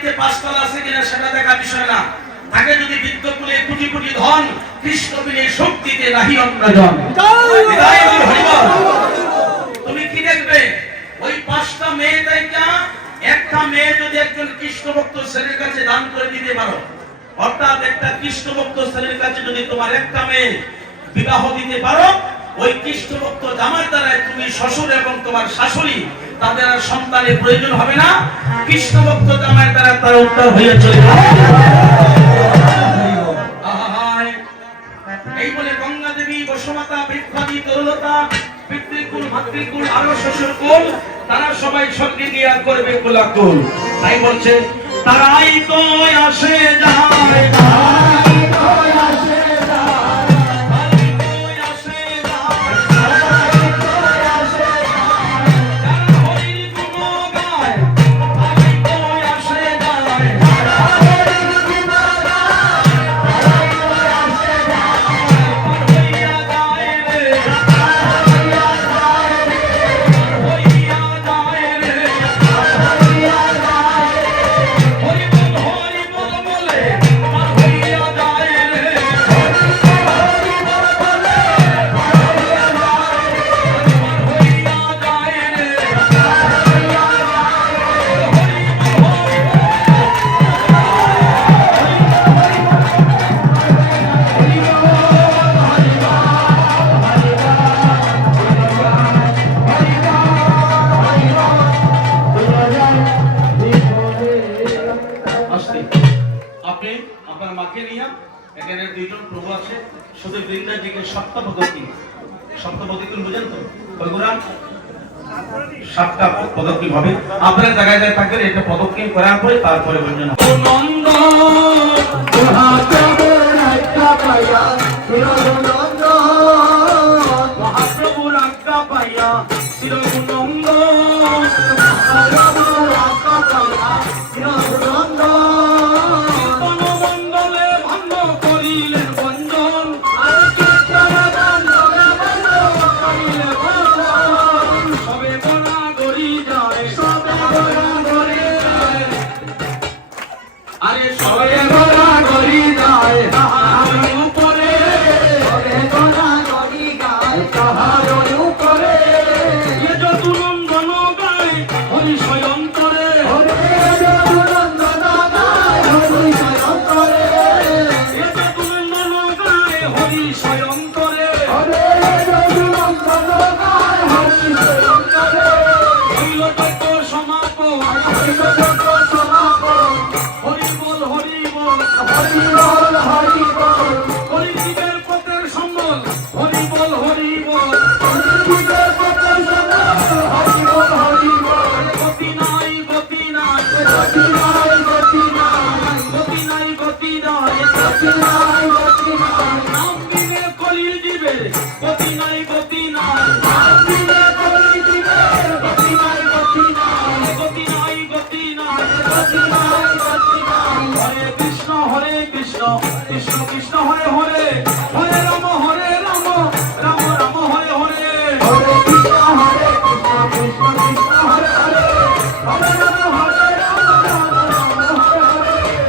বাড়িতে পাঁচতলা আছে কিনা সেটা দেখা বিষয় না, তাকে যদি বিদ্যকুলে কোটি কোটি ধন, কৃষ্ণ বিনে শক্তিতে নাহি অন্যজন। তুমি কি দেখবে ওই পাঁচটা মেয়ে তাইকা একটা মেয়ে যদি একজন কৃষ্ণ ভক্ত ছেলের কাছে দান করে দিতে পারো, অর্থাৎ একটা কৃষ্ণ ভক্ত ছেলের কাছে যদি তোমার একটা মেয়ে বিবাহ দিতে পারো, ওই কৃষ্ণ ভক্ত জামার দ্বারা তুমি শ্বশুর এবং তোমার শাশুড়ি তাদের আর সন্তানের প্রয়োজন হবে না, কৃষ্ণ ভক্ত জামার দ্বারা তার উদ্ধার হয়ে চলে যাবে। এই বলে গঙ্গা দেবী, বসুমাতা, বৃক্ষাদি, তরুলতা, পিতৃকুল, মাতৃকুল, আরো শ্বশুরকুল, তারা সবাই স্বর্গে গিয়া করবে কুলাকুল। তাই বলছে তারাই তো আসে যায়, তারাই তো আসে যায়, তারাই তো আসে যায়, তারাই তো আসে যায়, যারা হরির গুণ গায়, তারাই তো আসে যায়, যারা হরির গুণ গায়, তারাই তো আসে যায়, পার হইয়া যায় রে, পার হইয়া যায় রে, পার হইয়া যায় রে, পার হইয়া যায় রে, হরি বল বলে পার হইয়া যায় রে, হরি বল বলে পার হইয়া যায় রে, পার হইয়া যায় রে, পার হইয়া যায় রে, হরি আসতে আপনি আপনার মাকে নিয়ে এখানে দুইজন প্রভু আছে, শুধু বৃন্দাজিকে সপ্তপদকী, সপ্তপদকী বুঝেন তো ওইগুলা সাতটা পদকী ভাবে আপনার জায়গায় যায় থাকবেন, এটা পদকী করার পরে তারপরে বলছেন নন্দ মহাপ্রভুর আজ্ঞা পাইয়া শিরগুনন্দ, মহাপ্রভুর আজ্ঞা পাইয়া শিরগুনন্দ, মণ্ডলে ভঙ্গ করিলেন বন্ধন, সবে গড়া গড়ি যায়, সবে গড়া গড়ি যায়, আরে সবে গড়া গড়ি যায় তাহার উপরে, সবে গড়া গড়ি যায় তাহার উপরে, এ যদু নন্দন গায় হরি স্বয়ং করে, এ যদু নন্দন গায় হরি স্বয়ং করে, এ যদু নন্দন গায় হরি স্বয়ং করে, এ যদু নন্দন গায় হরি স্বয়ং করে, হইল যত সমাপন, হইল যত সমাপন, হরি বল হরি বল, হরি বল হরি বল, হরি জীবের পথের সম্বল, হরি বল হরি বল, হরি জীবের পথের সম্বল, হরি বল হরি বল, গতি নাই গতি নাই, গতি নাই গতি নাই, গতি নাই গতি নাই, গতি নাই গতি নাই, নাম দিনে কলির জীবে গতি নাই গতি নাই,